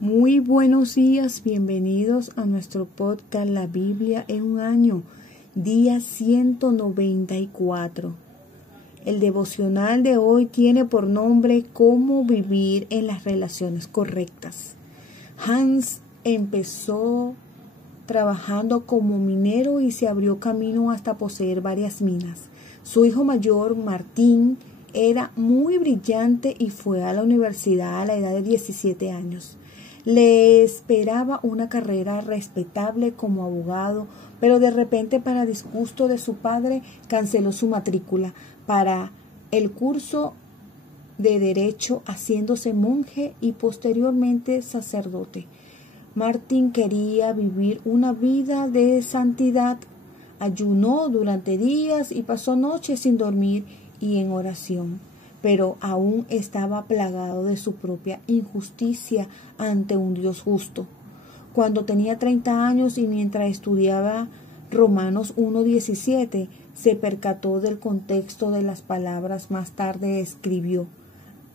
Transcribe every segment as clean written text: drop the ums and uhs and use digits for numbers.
Muy buenos días, bienvenidos a nuestro podcast La Biblia en un año, día 194. El devocional de hoy tiene por nombre Cómo vivir en las relaciones correctas. Hans empezó trabajando como minero y se abrió camino hasta poseer varias minas. Su hijo mayor, Martín, era muy brillante y fue a la universidad a la edad de 17 años. Le esperaba una carrera respetable como abogado, pero de repente, para disgusto de su padre, canceló su matrícula para el curso de Derecho, haciéndose monje y posteriormente sacerdote. Martín quería vivir una vida de santidad. Ayunó durante días y pasó noches sin dormir y en oración, pero aún estaba plagado de su propia injusticia ante un Dios justo. Cuando tenía 30 años y mientras estudiaba Romanos 1:17, se percató del contexto de las palabras. Más tarde escribió: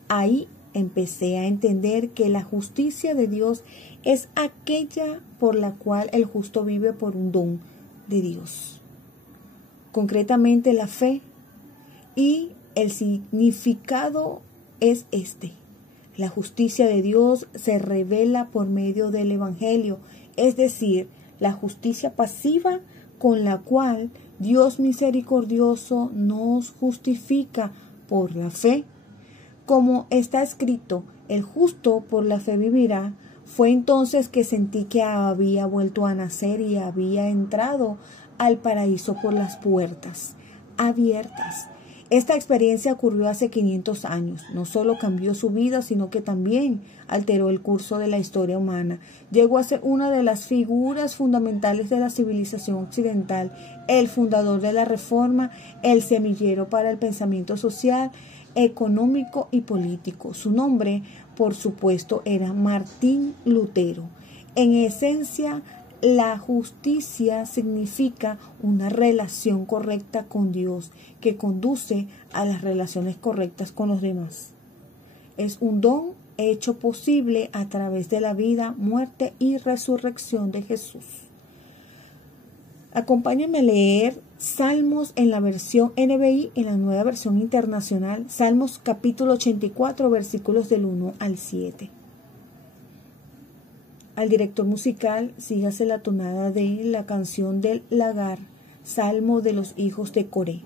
ahí empecé a entender que la justicia de Dios es aquella por la cual el justo vive por un don de Dios, concretamente la fe, y el significado es este: la justicia de Dios se revela por medio del Evangelio, es decir, la justicia pasiva con la cual Dios misericordioso nos justifica por la fe. Como está escrito, el justo por la fe vivirá. Fue entonces que sentí que había vuelto a nacer y había entrado al paraíso por las puertas abiertas. Esta experiencia ocurrió hace 500 años. No solo cambió su vida, sino que también alteró el curso de la historia humana. Llegó a ser una de las figuras fundamentales de la civilización occidental, el fundador de la Reforma, el semillero para el pensamiento social, económico y político. Su nombre, por supuesto, era Martín Lutero. En esencia, la justicia significa una relación correcta con Dios que conduce a las relaciones correctas con los demás. Es un don hecho posible a través de la vida, muerte y resurrección de Jesús. Acompáñenme a leer Salmos en la versión NBI, en la Nueva Versión Internacional. Salmos capítulo 84, versículos del 1 al 7. Al director musical, sígase la tonada de la canción del lagar, Salmo de los hijos de Coré.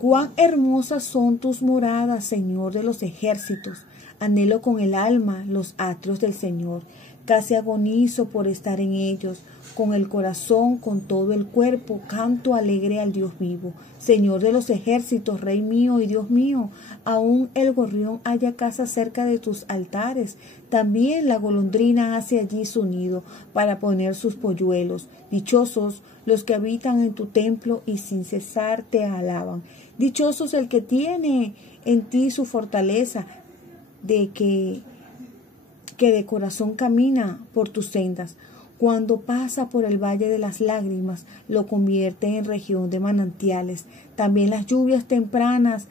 Cuán hermosas son tus moradas, Señor de los ejércitos. Anhelo con el alma los atrios del Señor. Casi agonizo por estar en ellos. Con el corazón, con todo el cuerpo, canto alegre al Dios vivo. Señor de los ejércitos, Rey mío y Dios mío, aún el gorrión halla casa cerca de tus altares. También la golondrina hace allí su nido para poner sus polluelos. Dichosos los que habitan en tu templo y sin cesar te alaban. Dichosos el que tiene en ti su fortaleza, de que de corazón camina por tus sendas. Cuando pasa por el valle de las lágrimas, lo convierte en región de manantiales. También las lluvias tempranas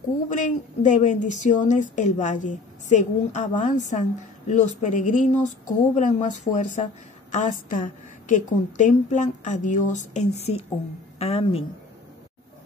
cubren de bendiciones el valle. Según avanzan, los peregrinos cobran más fuerza hasta que contemplan a Dios en Sión. Amén.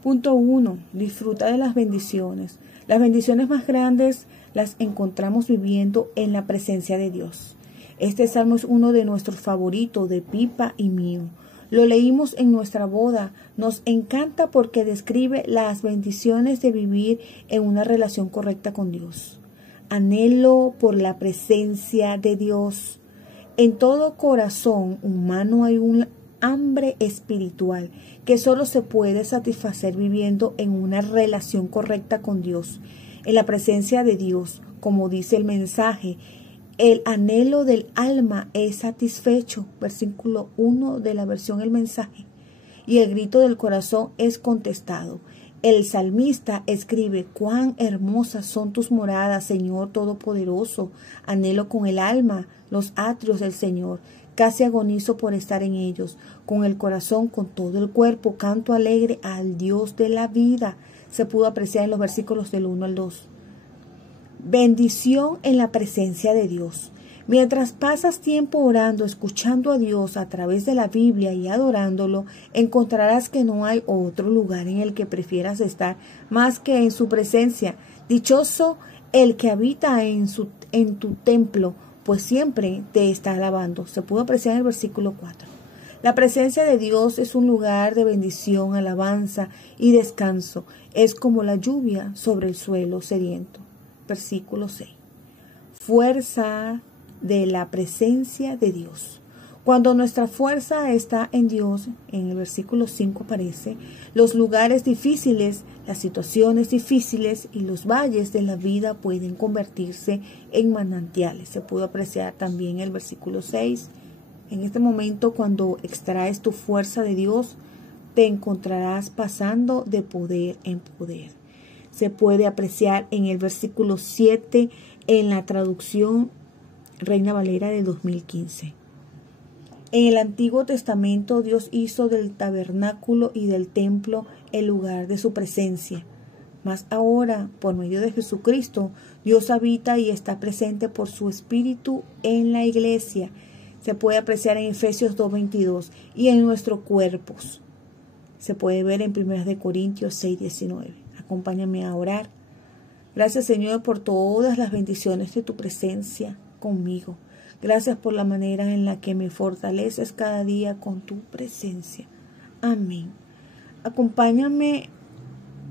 Punto 1. Disfruta de las bendiciones. Las bendiciones más grandes las encontramos viviendo en la presencia de Dios. Este salmo es uno de nuestros favoritos, de Pipa y mío. Lo leímos en nuestra boda. Nos encanta porque describe las bendiciones de vivir en una relación correcta con Dios. Anhelo por la presencia de Dios. En todo corazón humano hay un hambre espiritual que solo se puede satisfacer viviendo en una relación correcta con Dios. En la presencia de Dios, como dice el mensaje, el anhelo del alma es satisfecho, versículo 1 de la versión El Mensaje, y el grito del corazón es contestado. El salmista escribe: cuán hermosas son tus moradas, Señor Todopoderoso. Anhelo con el alma los atrios del Señor. Casi agonizo por estar en ellos. Con el corazón, con todo el cuerpo, canto alegre al Dios de la vida. Se pudo apreciar en los versículos del 1 al 2. Bendición en la presencia de Dios. Mientras pasas tiempo orando, escuchando a Dios a través de la Biblia y adorándolo, encontrarás que no hay otro lugar en el que prefieras estar más que en su presencia. Dichoso el que habita en tu templo, pues siempre te está alabando. Se pudo apreciar en el versículo 4. La presencia de Dios es un lugar de bendición, alabanza y descanso. Es como la lluvia sobre el suelo sediento. Versículo 6. Fuerza de la presencia de Dios. Cuando nuestra fuerza está en Dios, en el versículo 5 aparece, los lugares difíciles, las situaciones difíciles y los valles de la vida pueden convertirse en manantiales. Se pudo apreciar también el versículo 6. En este momento, cuando extraes tu fuerza de Dios, te encontrarás pasando de poder en poder. Se puede apreciar en el versículo 7 en la traducción Reina Valera del 2015. En el Antiguo Testamento, Dios hizo del tabernáculo y del templo el lugar de su presencia. Mas ahora, por medio de Jesucristo, Dios habita y está presente por su Espíritu en la iglesia. Se puede apreciar en Efesios 2:22 y en nuestros cuerpos. Se puede ver en 1 Corintios 6:19. Acompáñame a orar. Gracias, Señor, por todas las bendiciones de tu presencia conmigo. Gracias por la manera en la que me fortaleces cada día con tu presencia. Amén. Acompáñame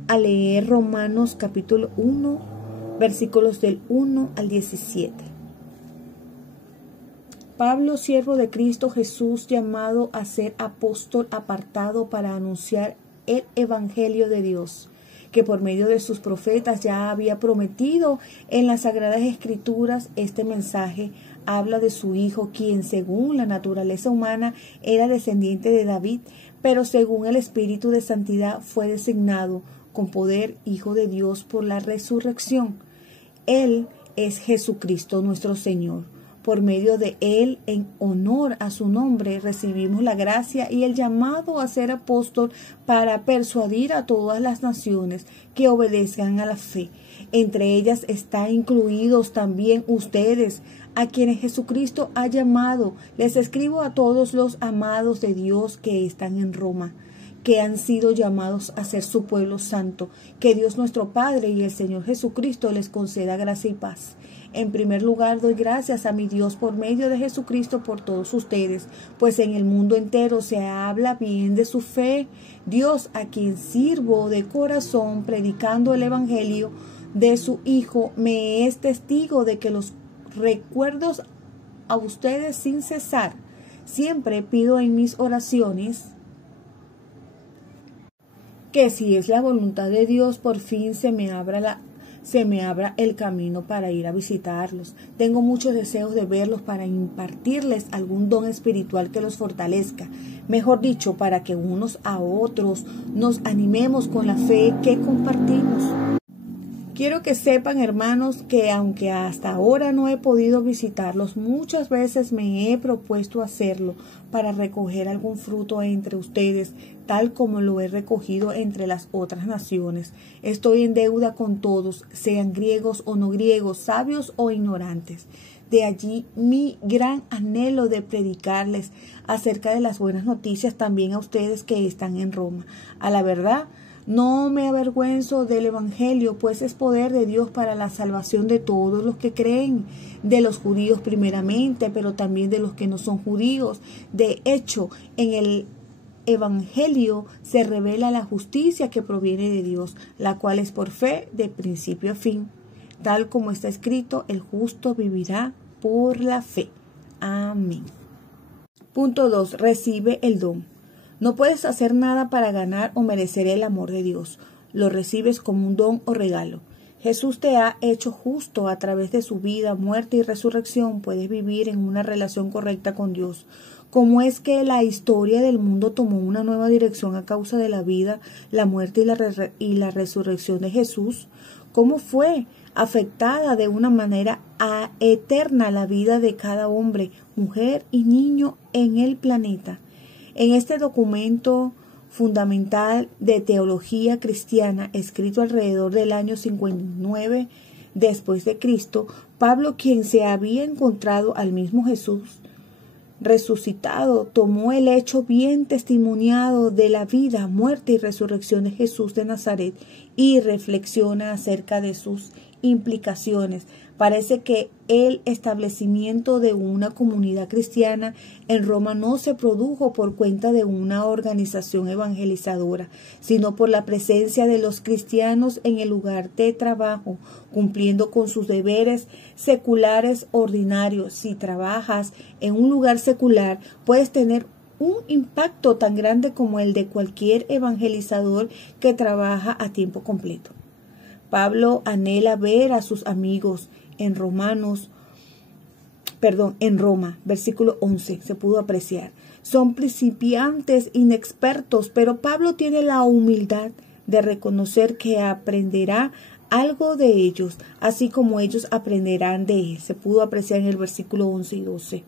a leer Romanos capítulo 1, versículos del 1 al 17. Pablo, siervo de Cristo Jesús, llamado a ser apóstol, apartado para anunciar el evangelio de Dios, que por medio de sus profetas ya había prometido en las Sagradas Escrituras. Este mensaje habla de su Hijo, quien según la naturaleza humana era descendiente de David, pero según el Espíritu de Santidad fue designado con poder Hijo de Dios por la resurrección. Él es Jesucristo nuestro Señor. Por medio de Él, en honor a su nombre, recibimos la gracia y el llamado a ser apóstol para persuadir a todas las naciones que obedezcan a la fe. Entre ellas están incluidos también ustedes, a quienes Jesucristo ha llamado. Les escribo a todos los amados de Dios que están en Roma, que han sido llamados a ser su pueblo santo. Que Dios nuestro Padre y el Señor Jesucristo les conceda gracia y paz. En primer lugar, doy gracias a mi Dios por medio de Jesucristo por todos ustedes, pues en el mundo entero se habla bien de su fe. Dios, a quien sirvo de corazón predicando el evangelio de su Hijo, me es testigo de que los recuerdos a ustedes sin cesar. Siempre pido en mis oraciones que, si es la voluntad de Dios, por fin se me abra el camino para ir a visitarlos. Tengo muchos deseos de verlos para impartirles algún don espiritual que los fortalezca. Mejor dicho, para que unos a otros nos animemos con la fe que compartimos. Quiero que sepan, hermanos, que aunque hasta ahora no he podido visitarlos, muchas veces me he propuesto hacerlo para recoger algún fruto entre ustedes, tal como lo he recogido entre las otras naciones. Estoy en deuda con todos, sean griegos o no griegos, sabios o ignorantes. De allí mi gran anhelo de predicarles acerca de las buenas noticias también a ustedes que están en Roma. A la verdad, no me avergüenzo del evangelio, pues es poder de Dios para la salvación de todos los que creen, de los judíos primeramente, pero también de los que no son judíos. De hecho, en el evangelio se revela la justicia que proviene de Dios, la cual es por fe de principio a fin. Tal como está escrito, el justo vivirá por la fe. Amén. Punto 2. Recibe el don. No puedes hacer nada para ganar o merecer el amor de Dios. Lo recibes como un don o regalo. Jesús te ha hecho justo a través de su vida, muerte y resurrección. Puedes vivir en una relación correcta con Dios. ¿Cómo es que la historia del mundo tomó una nueva dirección a causa de la vida, la muerte y la resurrección de Jesús? ¿Cómo fue afectada de una manera eterna la vida de cada hombre, mujer y niño en el planeta? En este documento fundamental de teología cristiana, escrito alrededor del año 59 después de Cristo, Pablo, quien se había encontrado al mismo Jesús resucitado, tomó el hecho bien testimoniado de la vida, muerte y resurrección de Jesús de Nazaret y reflexiona acerca de sus implicaciones. Parece que el establecimiento de una comunidad cristiana en Roma no se produjo por cuenta de una organización evangelizadora, sino por la presencia de los cristianos en el lugar de trabajo, cumpliendo con sus deberes seculares ordinarios. Si trabajas en un lugar secular, puedes tener un impacto tan grande como el de cualquier evangelizador que trabaja a tiempo completo. Pablo anhela ver a sus amigos en Roma, versículo 11, se pudo apreciar. Son principiantes inexpertos, pero Pablo tiene la humildad de reconocer que aprenderá algo de ellos, así como ellos aprenderán de él. Se pudo apreciar en el versículo 11 y 12.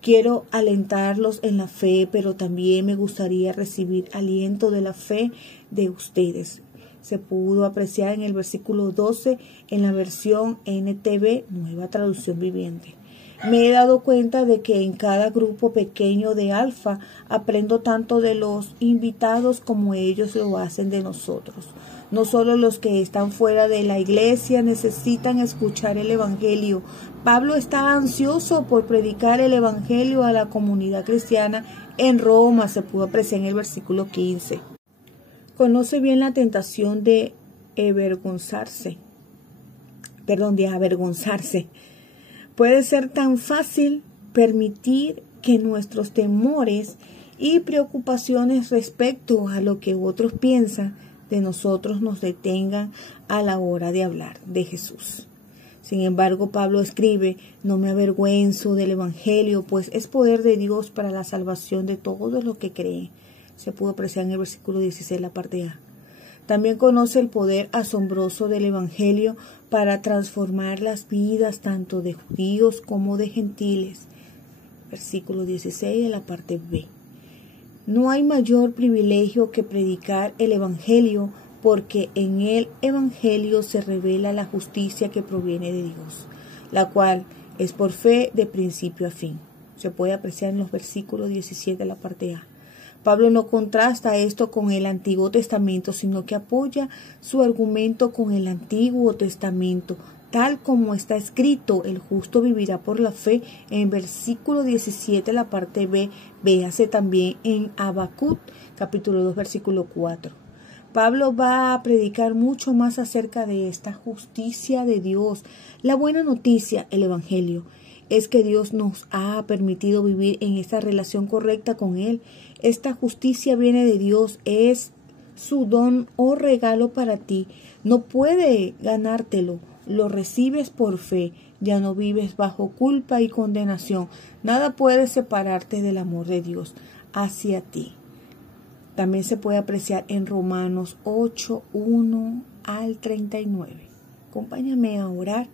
Quiero alentarlos en la fe, pero también me gustaría recibir aliento de la fe de ustedes. Se pudo apreciar en el versículo 12 en la versión NTV, Nueva Traducción Viviente. Me he dado cuenta de que en cada grupo pequeño de Alfa aprendo tanto de los invitados como ellos lo hacen de nosotros. No solo los que están fuera de la iglesia necesitan escuchar el Evangelio. Pablo está ansioso por predicar el Evangelio a la comunidad cristiana en Roma. Se pudo apreciar en el versículo 15. Conoce bien la tentación de avergonzarse. Puede ser tan fácil permitir que nuestros temores y preocupaciones respecto a lo que otros piensan de nosotros nos detengan a la hora de hablar de Jesús. Sin embargo, Pablo escribe: no me avergüenzo del Evangelio, pues es poder de Dios para la salvación de todos los que creen. Se pudo apreciar en el versículo 16, la parte A. También conoce el poder asombroso del Evangelio para transformar las vidas tanto de judíos como de gentiles. Versículo 16 de la parte B. No hay mayor privilegio que predicar el Evangelio, porque en el Evangelio se revela la justicia que proviene de Dios, la cual es por fe de principio a fin. Se puede apreciar en los versículos 17 de la parte A. Pablo no contrasta esto con el Antiguo Testamento, sino que apoya su argumento con el Antiguo Testamento, tal como está escrito: el justo vivirá por la fe, en versículo 17, la parte B. Véase también en Habacuc, capítulo 2, versículo 4. Pablo va a predicar mucho más acerca de esta justicia de Dios. La buena noticia, el Evangelio, es que Dios nos ha permitido vivir en esta relación correcta con Él. Esta justicia viene de Dios, es su don o regalo para ti. No puede ganártelo, lo recibes por fe. Ya no vives bajo culpa y condenación. Nada puede separarte del amor de Dios hacia ti. También se puede apreciar en Romanos 8, 1 al 39. Acompáñame a orar.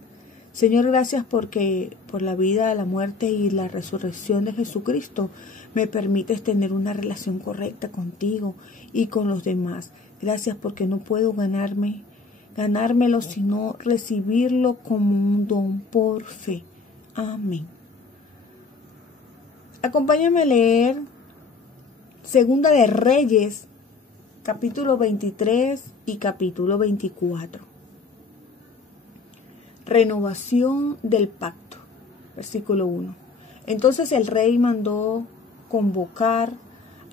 Señor, gracias porque por la vida, la muerte y la resurrección de Jesucristo me permites tener una relación correcta contigo y con los demás. Gracias porque no puedo ganármelo, sino recibirlo como un don por fe. Amén. Acompáñame a leer Segunda de Reyes, capítulo 23 y capítulo 24. Renovación del pacto. Versículo 1. Entonces el rey mandó convocar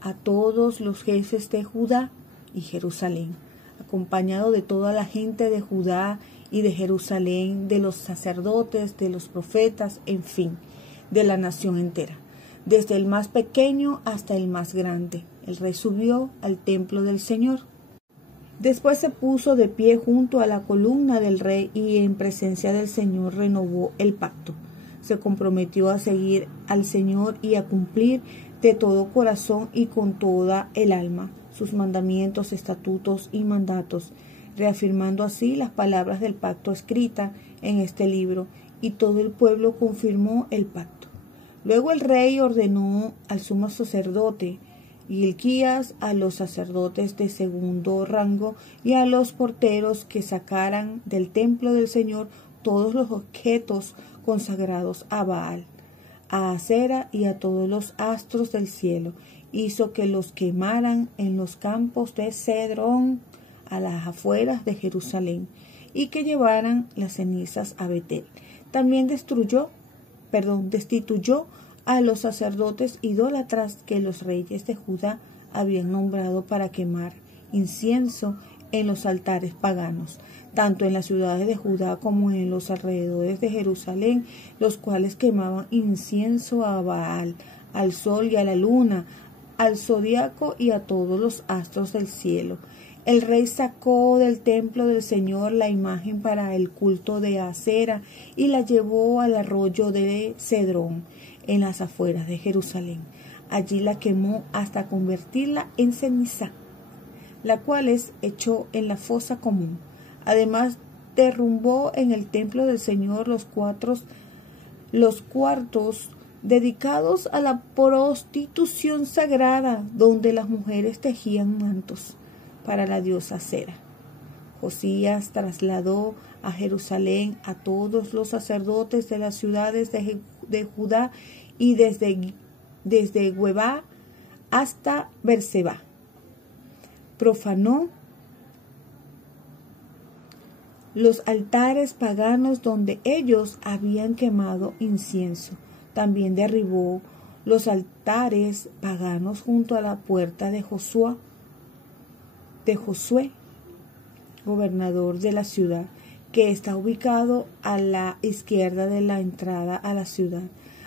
a todos los jefes de Judá y Jerusalén, acompañado de toda la gente de Judá y de Jerusalén, de los sacerdotes, de los profetas, en fin, de la nación entera, desde el más pequeño hasta el más grande. El rey subió al templo del Señor. Después se puso de pie junto a la columna del rey y en presencia del Señor renovó el pacto. Se comprometió a seguir al Señor y a cumplir de todo corazón y con toda el alma sus mandamientos, estatutos y mandatos, reafirmando así las palabras del pacto escritas en este libro, y todo el pueblo confirmó el pacto. Luego el rey ordenó al sumo sacerdote Hilquías, a los sacerdotes de segundo rango y a los porteros que sacaran del templo del Señor todos los objetos consagrados a Baal, a Acera y a todos los astros del cielo. Hizo que los quemaran en los campos de Cedrón, a las afueras de Jerusalén, y que llevaran las cenizas a Betel. También destituyó a los sacerdotes idólatras que los reyes de Judá habían nombrado para quemar incienso en los altares paganos, tanto en las ciudades de Judá como en los alrededores de Jerusalén, los cuales quemaban incienso a Baal, al sol y a la luna, al zodiaco y a todos los astros del cielo. El rey sacó del templo del Señor la imagen para el culto de Acera y la llevó al arroyo de Cedrón, en las afueras de Jerusalén. Allí la quemó hasta convertirla en ceniza, la cual echó en la fosa común. Además, derrumbó en el templo del Señor los cuartos dedicados a la prostitución sagrada, donde las mujeres tejían mantos para la diosa Acera. Josías trasladó a Jerusalén a todos los sacerdotes de las ciudades de Judá y desde Huebá hasta Berseba. Profanó los altares paganos donde ellos habían quemado incienso. También derribó los altares paganos junto a la puerta de Josué, gobernador de la ciudad, que está ubicado a la izquierda de la entrada a la ciudad.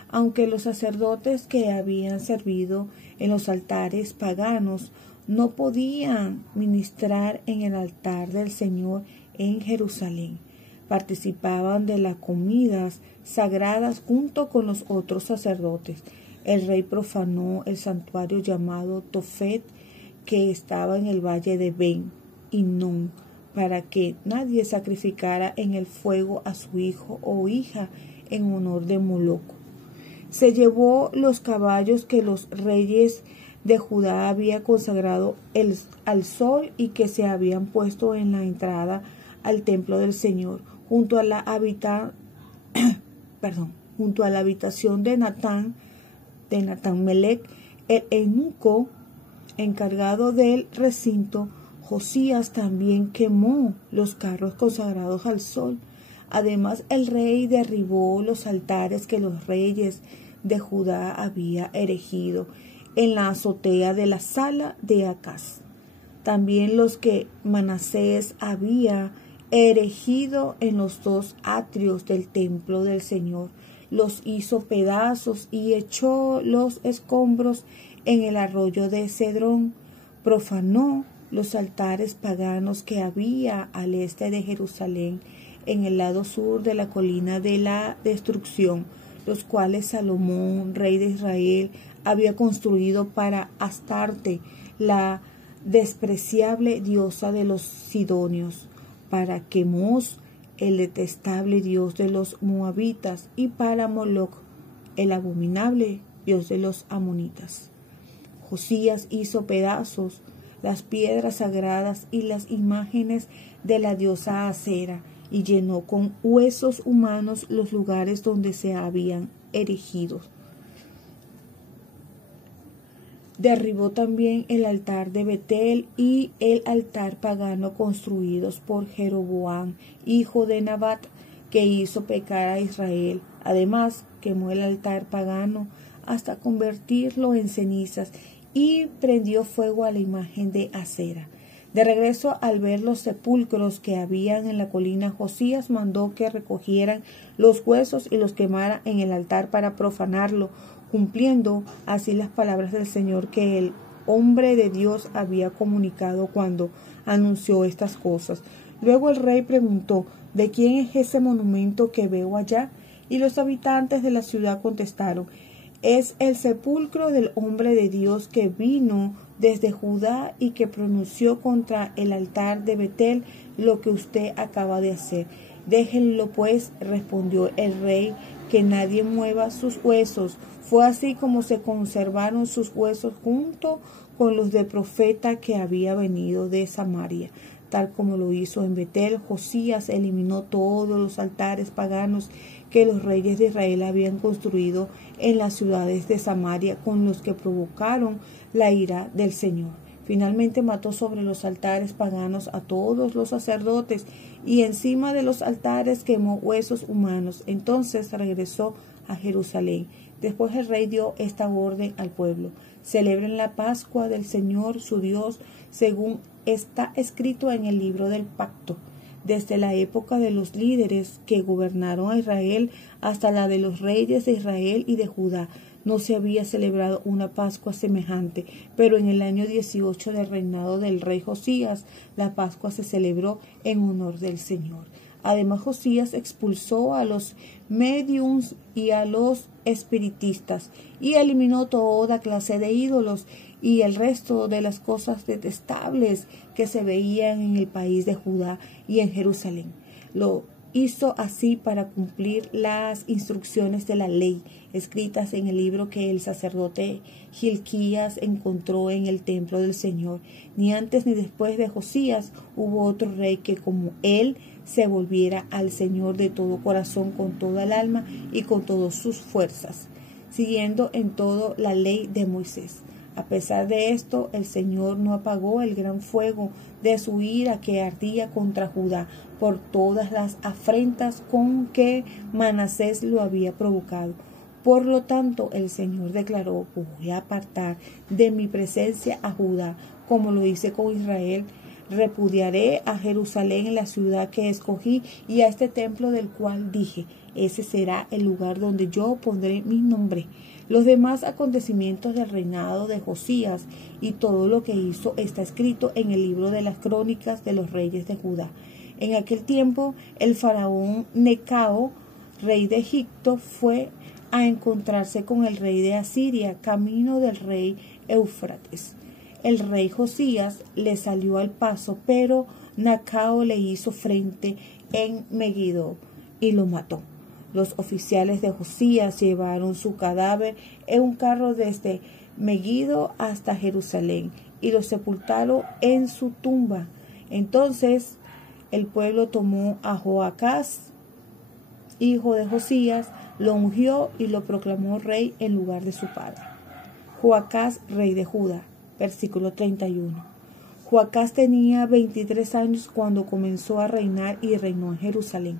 Aunque los sacerdotes que habían servido en los altares paganos no podían ministrar en el altar del Señor en Jerusalén, participaban de las comidas sagradas junto con los otros sacerdotes. El rey profanó el santuario llamado Tofet, que estaba en el valle de Ben Hinnom, para que nadie sacrificara en el fuego a su hijo o hija en honor de Moloc. Se llevó los caballos que los reyes de Judá habían consagrado al sol y que se habían puesto en la entrada al templo del Señor, junto a la habitación de Natán-Melec, el eunuco encargado del recinto. Josías también quemó los carros consagrados al sol. Además, el rey derribó los altares que los reyes de Judá había erigido en la azotea de la sala de Acaz. También los que Manasés había erigido en los dos atrios del templo del Señor, los hizo pedazos y echó los escombros en el arroyo de Cedrón. Profanó los altares paganos que había al este de Jerusalén, en el lado sur de la colina de la destrucción, los cuales Salomón, rey de Israel, había construido para Astarte, la despreciable diosa de los sidonios, para Quemos, el detestable dios de los moabitas, y para Moloc, el abominable dios de los amonitas. Josías hizo pedazos las piedras sagradas y las imágenes de la diosa Acera, y llenó con huesos humanos los lugares donde se habían erigido. Derribó también el altar de Betel y el altar pagano construidos por Jeroboam, hijo de Nabat, que hizo pecar a Israel. Además, quemó el altar pagano hasta convertirlo en cenizas y prendió fuego a la imagen de Acera. De regreso, al ver los sepulcros que habían en la colina, Josías mandó que recogieran los huesos y los quemaran en el altar para profanarlo, cumpliendo así las palabras del Señor que el hombre de Dios había comunicado cuando anunció estas cosas. Luego el rey preguntó: ¿de quién es ese monumento que veo allá? Y los habitantes de la ciudad contestaron: es el sepulcro del hombre de Dios que vino desde Judá y que pronunció contra el altar de Betel lo que usted acaba de hacer. Déjenlo pues, respondió el rey, que nadie mueva sus huesos. Fue así como se conservaron sus huesos junto con los del profeta que había venido de Samaria. tal como lo hizo en Betel. Josías eliminó todos los altares paganos que los reyes de Israel habían construido en las ciudades de Samaria, con los que provocaron la ira del Señor. Finalmente mató sobre los altares paganos a todos los sacerdotes y encima de los altares quemó huesos humanos. Entonces regresó a Jerusalén. Después el rey dio esta orden al pueblo: celebren la Pascua del Señor su Dios, según está escrito en el libro del pacto. Desde la época de los líderes que gobernaron a Israel hasta la de los reyes de Israel y de Judá, no se había celebrado una Pascua semejante, pero en el año 18 del reinado del rey Josías, la Pascua se celebró en honor del Señor. Además, Josías expulsó a los médiums y a los espiritistas y eliminó toda clase de ídolos y el resto de las cosas detestables que se veían en el país de Judá y en Jerusalén. Lo hizo así para cumplir las instrucciones de la ley escritas en el libro que el sacerdote Hilquías encontró en el templo del Señor. Ni antes ni después de Josías hubo otro rey que como él se volviera al Señor de todo corazón, con toda el alma y con todas sus fuerzas, siguiendo en todo la ley de Moisés. A pesar de esto, el Señor no apagó el gran fuego de su ira que ardía contra Judá por todas las afrentas con que Manasés lo había provocado. Por lo tanto, el Señor declaró: voy a apartar de mi presencia a Judá, como lo hice con Israel. Repudiaré a Jerusalén, la ciudad que escogí, y a este templo del cual dije: ese será el lugar donde yo pondré mi nombre. Los demás acontecimientos del reinado de Josías y todo lo que hizo está escrito en el libro de las crónicas de los reyes de Judá. En aquel tiempo, el faraón Necao, rey de Egipto, fue a encontrarse con el rey de Asiria, camino del rey Éufrates. El rey Josías le salió al paso, pero Necao le hizo frente en Megiddo y lo mató. Los oficiales de Josías llevaron su cadáver en un carro desde Megiddo hasta Jerusalén y lo sepultaron en su tumba. Entonces el pueblo tomó a Joacás, hijo de Josías, lo ungió y lo proclamó rey en lugar de su padre. Joacás, rey de Judá. Versículo 31. Joacás tenía 23 años cuando comenzó a reinar y reinó en Jerusalén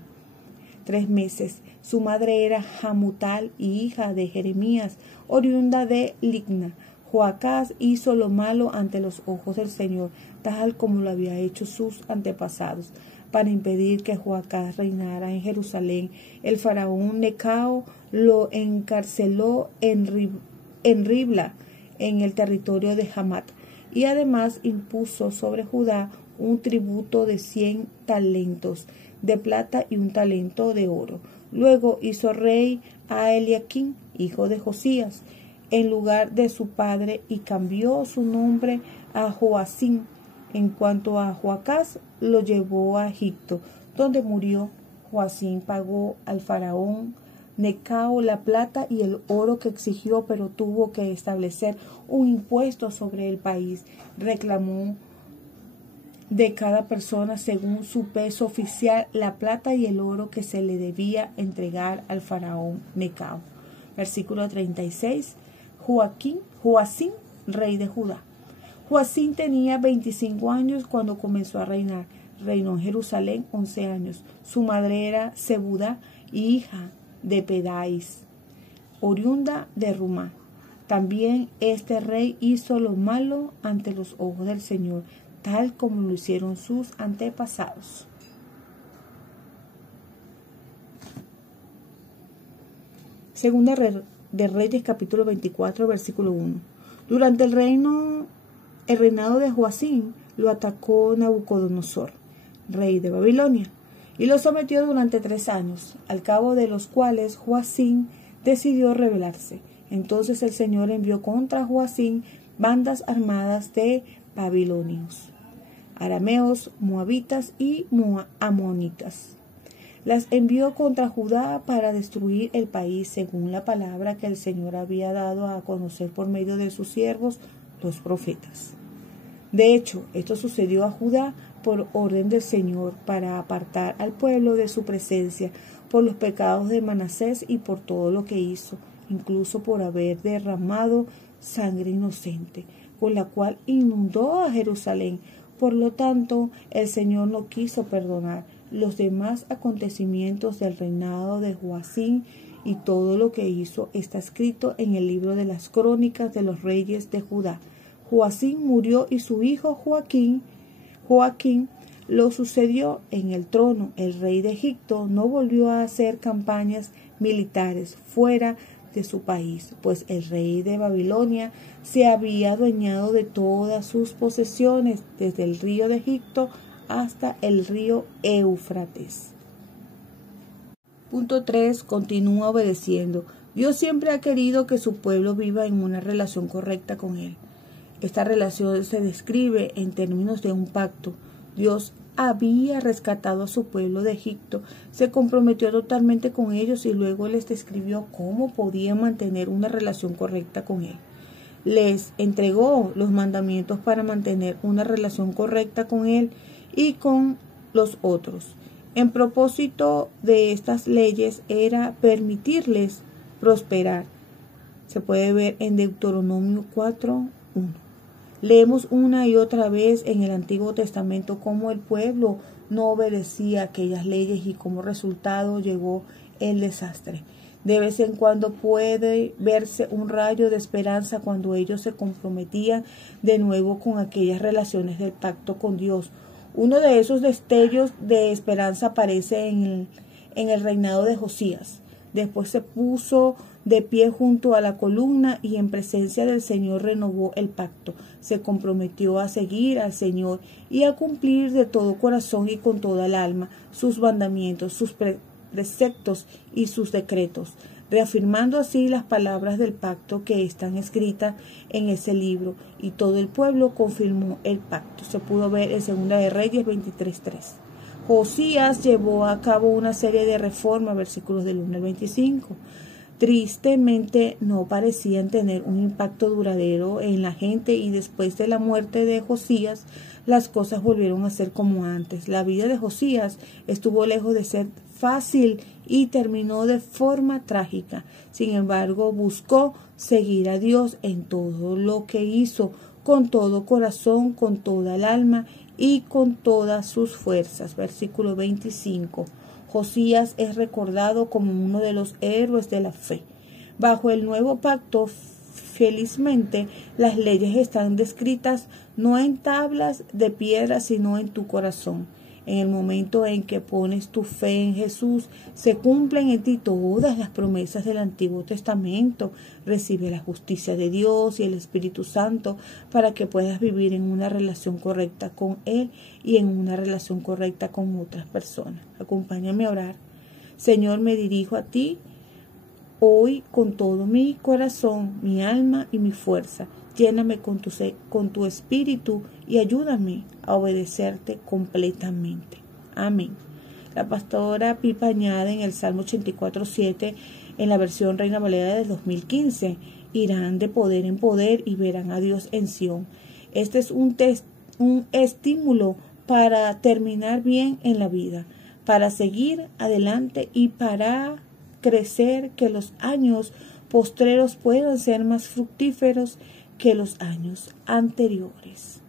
3 meses. Su madre era Hamutal, hija de Jeremías, oriunda de Libna. Joacás hizo lo malo ante los ojos del Señor, tal como lo había hecho sus antepasados. Para impedir que Joacás reinara en Jerusalén, el faraón Necao lo encarceló en Ribla, en el territorio de Hamat, y además impuso sobre Judá un tributo de 100 talentos de plata y un talento de oro. Luego hizo rey a Eliaquim, hijo de Josías, en lugar de su padre, y cambió su nombre a Joacim. En cuanto a Joacás, lo llevó a Egipto, donde murió. Joacim pagó al faraón Necao la plata y el oro que exigió, pero tuvo que establecer un impuesto sobre el país. Reclamó de cada persona según su peso oficial la plata y el oro que se le debía entregar al faraón Necao. Versículo 36. Joacim, rey de Judá. Joacim tenía 25 años cuando comenzó a reinar. Reinó en Jerusalén 11 años. Su madre era Zebudá, hija de Pedáis, oriunda de Rumá. También este rey hizo lo malo ante los ojos del Señor, tal como lo hicieron sus antepasados. Segunda de Reyes, capítulo 24, versículo 1. Durante el reinado de Joacim, lo atacó Nabucodonosor, rey de Babilonia, y lo sometió durante 3 años, al cabo de los cuales Joacim decidió rebelarse. Entonces el Señor envió contra Joacim bandas armadas de babilonios, arameos, moabitas y amonitas. Las envió contra Judá para destruir el país, según la palabra que el Señor había dado a conocer por medio de sus siervos, los profetas. De hecho, esto sucedió a Judá por orden del Señor para apartar al pueblo de su presencia por los pecados de Manasés y por todo lo que hizo, incluso por haber derramado sangre inocente, con la cual inundó a Jerusalén. Por lo tanto, el Señor no quiso perdonar los demás acontecimientos del reinado de Joacim, y todo lo que hizo está escrito en el libro de las crónicas de los reyes de Judá. Joacim murió y su hijo Joaquín lo sucedió en el trono. El rey de Egipto no volvió a hacer campañas militares fuera de su país, pues el rey de Babilonia se había adueñado de todas sus posesiones, desde el río de Egipto hasta el río Éufrates. Punto 3. Continúa obedeciendo. Dios siempre ha querido que su pueblo viva en una relación correcta con Él. Esta relación se describe en términos de un pacto. Dios había rescatado a su pueblo de Egipto, se comprometió totalmente con ellos y luego les describió cómo podían mantener una relación correcta con Él. Les entregó los mandamientos para mantener una relación correcta con Él y con los otros. El propósito de estas leyes era permitirles prosperar. Se puede ver en Deuteronomio 4:1. Leemos una y otra vez en el Antiguo Testamento cómo el pueblo no obedecía aquellas leyes y como resultado llegó el desastre. De vez en cuando puede verse un rayo de esperanza cuando ellos se comprometían de nuevo con aquellas relaciones del pacto con Dios. Uno de esos destellos de esperanza aparece en el reinado de Josías. Después se puso de pie junto a la columna y en presencia del Señor renovó el pacto. Se comprometió a seguir al Señor y a cumplir de todo corazón y con toda el alma sus mandamientos, sus preceptos y sus decretos, reafirmando así las palabras del pacto que están escritas en ese libro, y todo el pueblo confirmó el pacto. Se pudo ver en 2 de Reyes 23:3. Josías llevó a cabo una serie de reformas, versículos del 1 al 25. Tristemente no parecían tener un impacto duradero en la gente, y después de la muerte de Josías las cosas volvieron a ser como antes. La vida de Josías estuvo lejos de ser fácil y terminó de forma trágica. Sin embargo, buscó seguir a Dios en todo lo que hizo, con todo corazón, con toda el alma y con todas sus fuerzas. Versículo 25. Josías es recordado como uno de los héroes de la fe. Bajo el nuevo pacto, felizmente, las leyes están descritas no en tablas de piedra, sino en tu corazón. En el momento en que pones tu fe en Jesús, se cumplen en ti todas las promesas del Antiguo Testamento. Recibe la justicia de Dios y el Espíritu Santo para que puedas vivir en una relación correcta con Él y en una relación correcta con otras personas. Acompáñame a orar. Señor, me dirijo a ti hoy con todo mi corazón, mi alma y mi fuerza. Lléname con tu espíritu y ayúdame a obedecerte completamente. Amén. La pastora Pipa añade en el Salmo 84:7, en la versión Reina Valera del 2015, irán de poder en poder y verán a Dios en Sión. Este es un estímulo para terminar bien en la vida, para seguir adelante y para crecer, que los años postreros puedan ser más fructíferos que los años anteriores.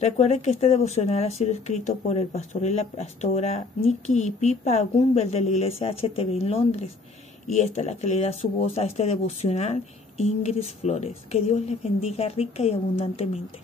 Recuerden que este devocional ha sido escrito por el pastor y la pastora Nikki y Pipa Gumbel de la iglesia HTV en Londres, y esta es la que le da su voz a este devocional, Ingrid Flores. Que Dios les bendiga rica y abundantemente.